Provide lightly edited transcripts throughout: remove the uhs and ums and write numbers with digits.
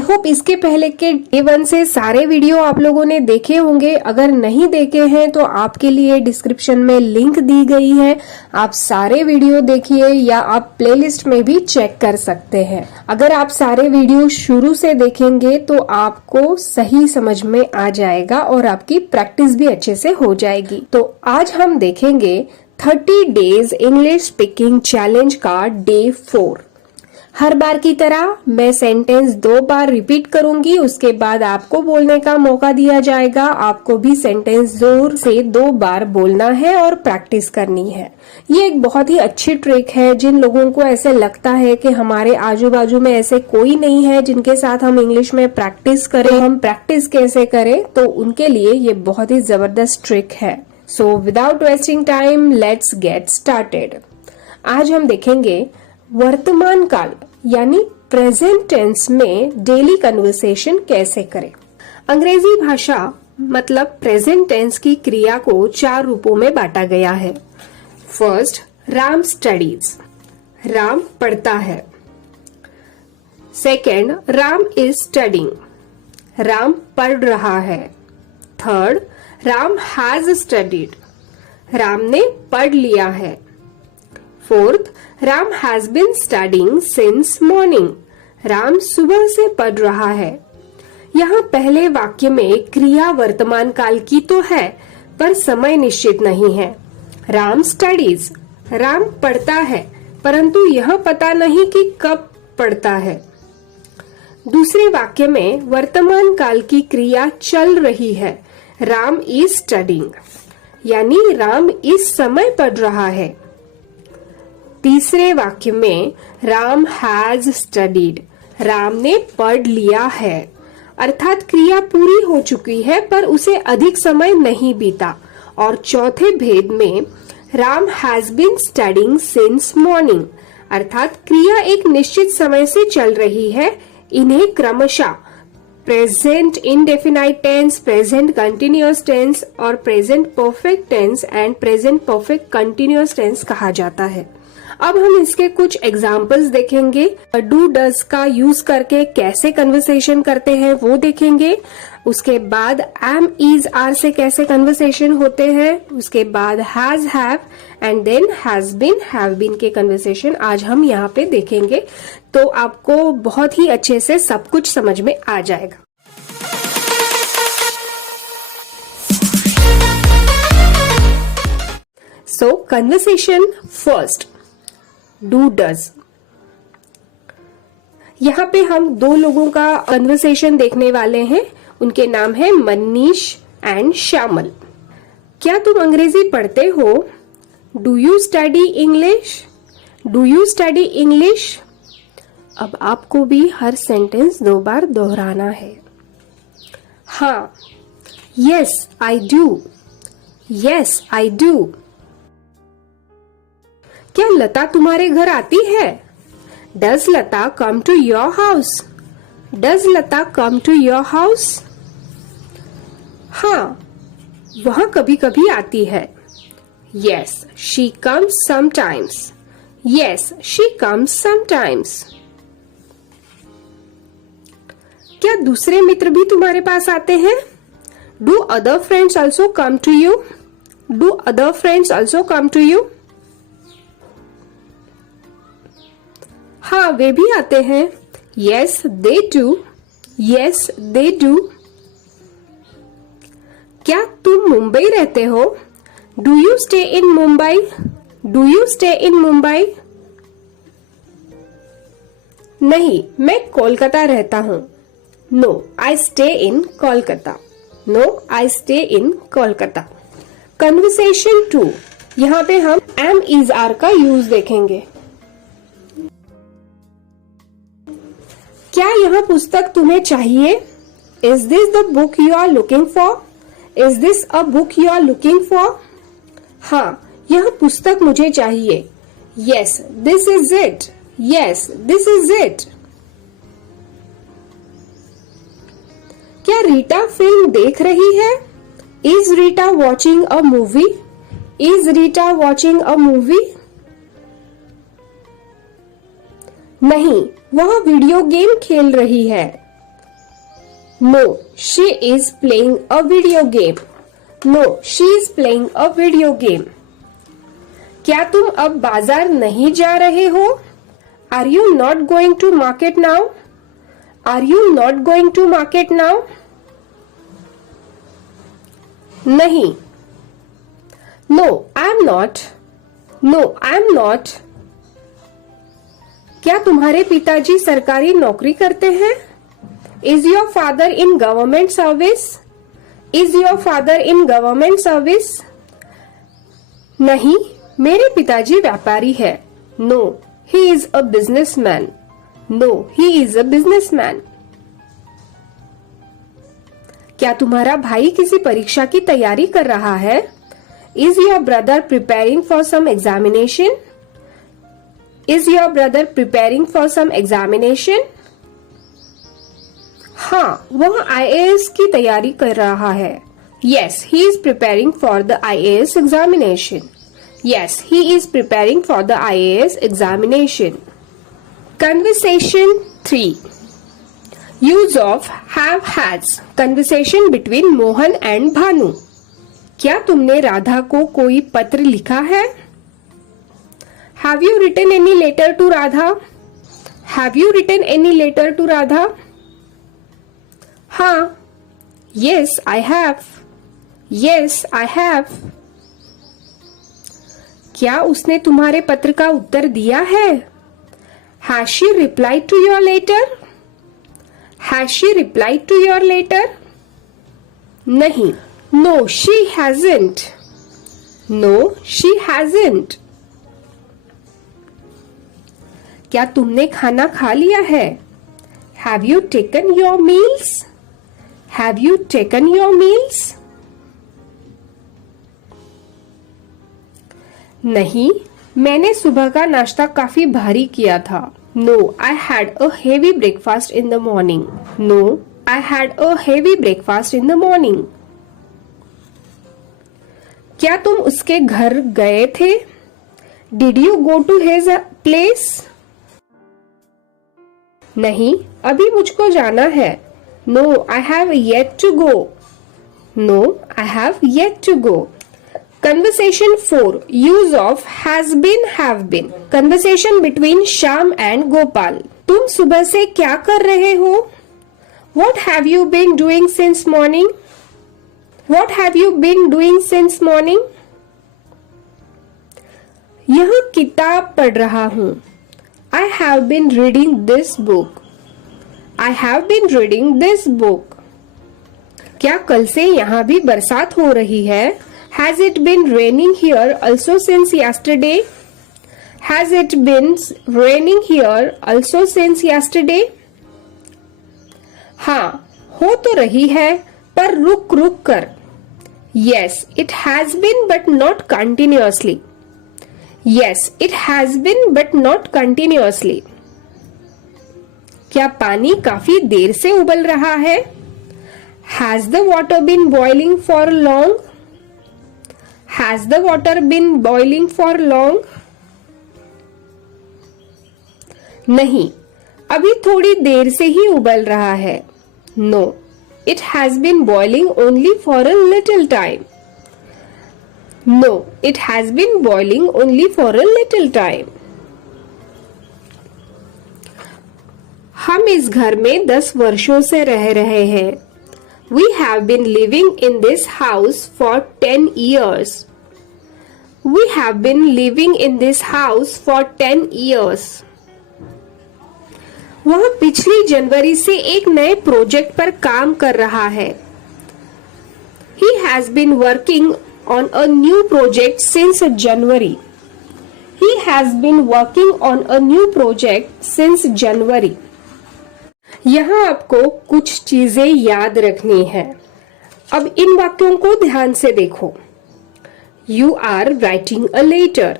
Hope इसके पहले के डे 1 से सारे वीडियो आप लोगों ने देखे होंगे। अगर नहीं देखे हैं तो आपके लिए डिस्क्रिप्शन में लिंक दी गई है, आप सारे वीडियो देखिए या आप प्लेलिस्ट में भी चेक कर सकते हैं। अगर आप सारे वीडियो शुरू से देखेंगे तो आपको सही समझ में आ जाएगा और आपकी प्रैक्टिस भी अच्छे से हो जाएगी। तो आज हम देखेंगे 30 डेज इंग्लिश स्पीकिंग चैलेंज का डे 4। हर बार की तरह मैं सेंटेंस 2 बार रिपीट करूंगी, उसके बाद आपको बोलने का मौका दिया जाएगा। आपको भी सेंटेंस जोर से 2 बार बोलना है और प्रैक्टिस करनी है। ये एक बहुत ही अच्छी ट्रिक है। जिन लोगों को ऐसे लगता है कि हमारे आजू बाजू में ऐसे कोई नहीं है जिनके साथ हम इंग्लिश में प्रैक्टिस करें, हम प्रैक्टिस कैसे करें, तो उनके लिए ये बहुत ही जबरदस्त ट्रिक है। So without wasting time let's get started. आज हम देखेंगे वर्तमान काल यानी प्रेजेंट टेंस में डेली कन्वर्सेशन कैसे करें। अंग्रेजी भाषा मतलब प्रेजेंट टेंस की क्रिया को 4 रूपों में बांटा गया है। फर्स्ट, राम स्टडीज, राम पढ़ता है। Second, Ram is studying, Ram पढ़ रहा है। Third, Ram has studied, Ram ने पढ़ लिया है। Fourth, Ram has been studying since morning, Ram सुबह से पढ़ रहा है। यहाँ पहले वाक्य में क्रिया वर्तमान काल की तो है पर समय निश्चित नहीं है। राम स्टडीज, राम पढ़ता है परंतु यह पता नहीं कि कब पढ़ता है। दूसरे वाक्य में वर्तमान काल की क्रिया चल रही है, राम इज स्टडिंग, यानी राम इस समय पढ़ रहा है। तीसरे वाक्य में राम हैज स्टडीड, राम ने पढ़ लिया है, अर्थात क्रिया पूरी हो चुकी है पर उसे अधिक समय नहीं बीता। और चौथे भेद में Ram has been studying since morning, अर्थात क्रिया एक निश्चित समय से चल रही है। इन्हें क्रमशः present indefinite tense, present continuous tense और present perfect tense and present perfect continuous tense कहा जाता है। अब हम इसके कुछ एग्जाम्पल्स देखेंगे। डू डज का यूज करके कैसे कन्वर्सेशन करते हैं वो देखेंगे। उसके बाद एम इज आर से कैसे कन्वर्सेशन होते हैं। उसके बाद has have and then has been have been के कन्वर्सेशन आज हम यहाँ पे देखेंगे। तो आपको बहुत ही अच्छे से सब कुछ समझ में आ जाएगा। सो कन्वर्सेशन फर्स्ट, डू डज। यहाँ पे हम 2 लोगों का कन्वर्सेशन देखने वाले हैं। उनके नाम है मनीष एंड श्यामल। क्या तुम अंग्रेजी पढ़ते हो? Do you study English? Do you study English? अब आपको भी हर सेंटेंस 2 बार दोहराना है। हाँ, yes I do, yes I do. क्या लता तुम्हारे घर आती है? Does Lata come to your house? Does Lata come to your house? हाँ, वह कभी कभी आती है। Yes she comes sometimes, yes she comes sometimes. क्या दूसरे मित्र भी तुम्हारे पास आते हैं? Do other friends also come to you? Do other friends also come to you? हाँ, वे भी आते हैं। Yes they do, yes they do. क्या तुम मुंबई रहते हो? Do you stay in Mumbai? Do you stay in Mumbai? नहीं, मैं कोलकाता रहता हूँ। No I stay in Kolkata, no I stay in Kolkata. Conversation 2, यहाँ पे हम एम इज आर का यूज देखेंगे। क्या यह पुस्तक तुम्हें चाहिए? Is this the book you are looking for? Is this a book you are looking for? हाँ, यह पुस्तक मुझे चाहिए। Yes this is it, yes this is it. क्या रीटा फिल्म देख रही है? Is Rita watching a movie? Is Rita watching a movie? नहीं, वह वीडियो गेम खेल रही है। No, she is playing a video game. No, she is playing a video game. क्या तुम अब बाजार नहीं जा रहे हो? Are you not going to market now? Are you not going to market now? नहीं. No, I'm not. No, I'm not. क्या तुम्हारे पिताजी सरकारी नौकरी करते हैं? Is your father in government service? Is your father in government service? नहीं, मेरे पिताजी व्यापारी है. No, he is a businessman. No, he is a businessman. क्या तुम्हारा भाई किसी परीक्षा की तैयारी कर रहा है? Is your brother preparing for some examination? Is your brother preparing for some examination? हाँ, वह IAS की तैयारी कर रहा है. Yes, he is preparing for the IAS examination. Yes, he is preparing for the IAS examination. Conversation 3. Use of have has. Conversation between Mohan and Bhanu. क्या तुमने राधा को कोई पत्र लिखा है? Have you written any letter to Radha? Have you written any letter to Radha? हाँ. Yes, I have. Yes, I have. क्या उसने तुम्हारे पत्र का उत्तर दिया है? Has she replied to your letter? Has she replied to your letter? नहीं. No, she hasn't. No, she hasn't. क्या तुमने खाना खा लिया है? Have you taken your meals? Have you taken your meals? नहीं, मैंने सुबह का नाश्ता काफी भारी किया था. No, I had a heavy breakfast in the morning. No, I had a heavy breakfast in the morning. क्या तुम उसके घर गए थे? Did you go to his place? नहीं, अभी मुझको जाना है. No, I have yet to go. No, I have yet to go. Conversation 4. Use of has been, have been. Conversation between Shyam and Gopal. तुम सुबह से क्या कर रहे हो? What have you been doing since morning? What have you been doing since morning? यह किताब पढ़ रहा हूँ. I have been reading this book. I have been reading this book. क्या कल से यहाँ भी बरसात हो रही है? Has it been raining here also since yesterday? Has it been raining here also since yesterday? हाँ, हो तो रही है, पर रुक रुक कर. Yes, it has been but not continuously. Yes, it has been but not continuously. क्या पानी काफी देर से उबल रहा है? Has the water been boiling for long? Has the water been boiling for long? नहीं, अभी थोड़ी देर से ही उबल रहा है. No, it has been boiling only for a little time. No, it has been boiling only for a little time. हम इस घर में 10 वर्षों से रह रहे हैं. We have been living in this house for 10 years. We have been living in this house for 10 years. वह पिछली जनवरी से एक नए प्रोजेक्ट पर काम कर रहा है. He has been working on a new project since January. He has been working on a new project since January. यहाँ आपको कुछ चीजें याद रखनी है. अब इन वाक्यों को ध्यान से देखो. You are writing a letter.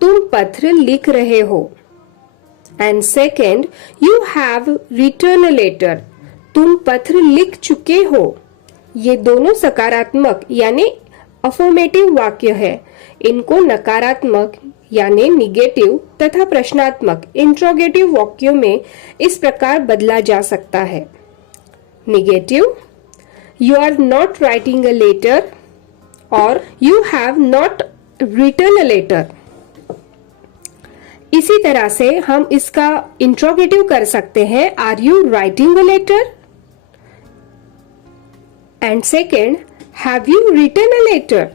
तुम पत्र लिख रहे हो. And second, you have written a letter. तुम पत्र लिख चुके हो. ये दोनों सकारात्मक यानी अफर्मेटिव वाक्य है. इनको नकारात्मक यानी निगेटिव तथा प्रश्नात्मक इंट्रोगेटिव वाक्यों में इस प्रकार बदला जा सकता है. Negative, you are not writing a letter or you have not written a letter. इसी तरह से हम इसका इंट्रोगेटिव कर सकते हैं, are you writing a letter? And second, have you written a letter?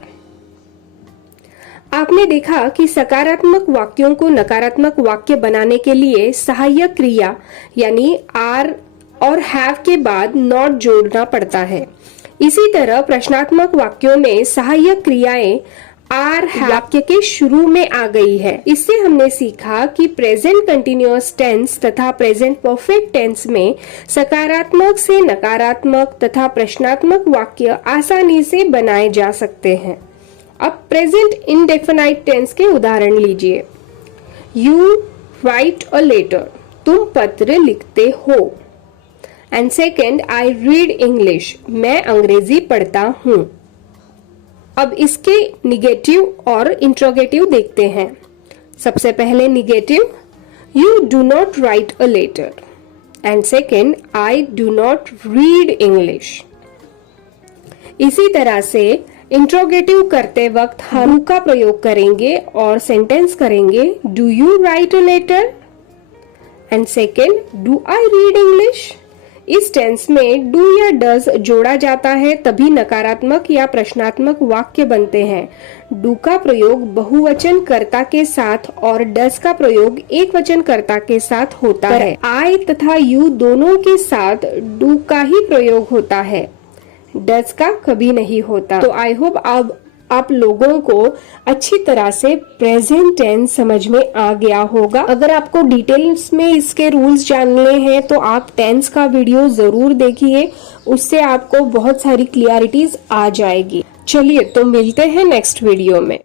आपने देखा कि सकारात्मक वाक्यों को नकारात्मक वाक्य बनाने के लिए सहायक क्रिया यानी आर और हैव के बाद नॉट जोड़ना पड़ता है। इसी तरह प्रश्नात्मक वाक्यों में सहायक क्रियाएं आर वाक्य के शुरू में आ गई है। इससे हमने सीखा कि प्रेजेंट कंटिन्यूअस टेंस तथा प्रेजेंट परफेक्ट टेंस में सकारात्मक से नकारात्मक तथा प्रश्नात्मक वाक्य आसानी से बनाए जा सकते हैं। अब प्रेजेंट इंडेफिनाइट टेंस के उदाहरण लीजिए। यू राइट अ लेटर, तुम पत्र लिखते हो। And second, I read English, मैं अंग्रेजी पढ़ता हूं। अब इसके निगेटिव और इंट्रोगेटिव देखते हैं। सबसे पहले negative, you do not write a letter. And second, I do not read English. इसी तरह से इंट्रोगेटिव करते वक्त हम डू का प्रयोग करेंगे और सेंटेंस करेंगे, do you write a letter? And second, do I read English? इस टेंस में डू या डज जोड़ा जाता है, तभी नकारात्मक या प्रश्नात्मक वाक्य बनते हैं। डू का प्रयोग बहुवचन कर्ता के साथ और डज का प्रयोग एकवचन कर्ता के साथ होता है। आई तथा यू दोनों के साथ डू का ही प्रयोग होता है, डज का कभी नहीं होता। तो आई होप अब आप लोगों को अच्छी तरह से प्रेजेंट टेंस समझ में आ गया होगा। अगर आपको डिटेल्स में इसके रूल्स जानने हैं तो आप टेंस का वीडियो जरूर देखिए, उससे आपको बहुत सारी क्लियरिटीज आ जाएगी। चलिए तो मिलते हैं नेक्स्ट वीडियो में।